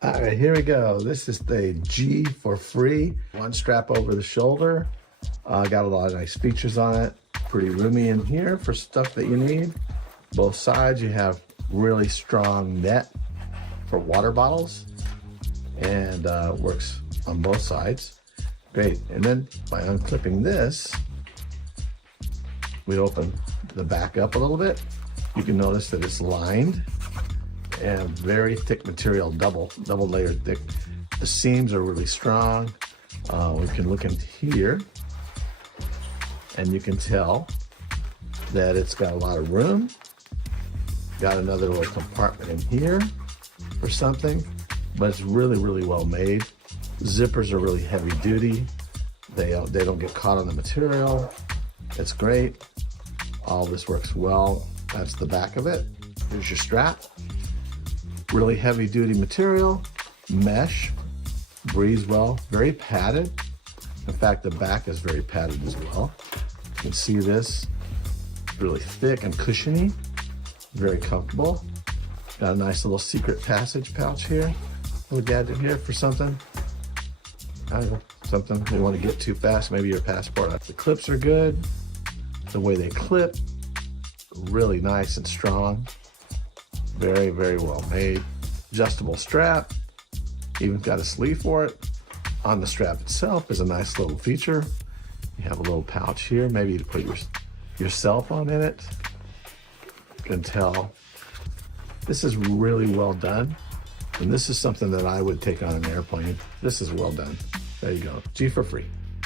All right, here we go. This is the G4Free. One strap over the shoulder. Got a lot of nice features on it. Pretty roomy in here for stuff that you need. Both sides, you have really strong net for water bottles, and works on both sides. Great. And then by unclipping this, we open the back up a little bit. You can notice that it's lined and very thick material, double layered thick. The seams are really strong. We can look in here and you can tell that it's got a lot of room. Got another little compartment in here for something, but it's really well made. Zippers are really heavy duty. They don't get caught on the material. It's great. All this works well. That's the back of it. Here's your strap. Really heavy duty material, mesh, breathes well, very padded. In fact, the back is very padded as well. You can see this, really thick and cushiony, very comfortable. Got a nice little secret passage pouch here, little gadget here for something. I don't know, something you want to get too fast, maybe your passport. The clips are good. The way they clip, really nice and strong. Very well made. Adjustable strap, even got a sleeve for it. On the strap itself is a nice little feature. You have a little pouch here, maybe to put your cell phone in it. You can tell this is really well done. And this is something that I would take on an airplane. This is well done. There you go, G4Free.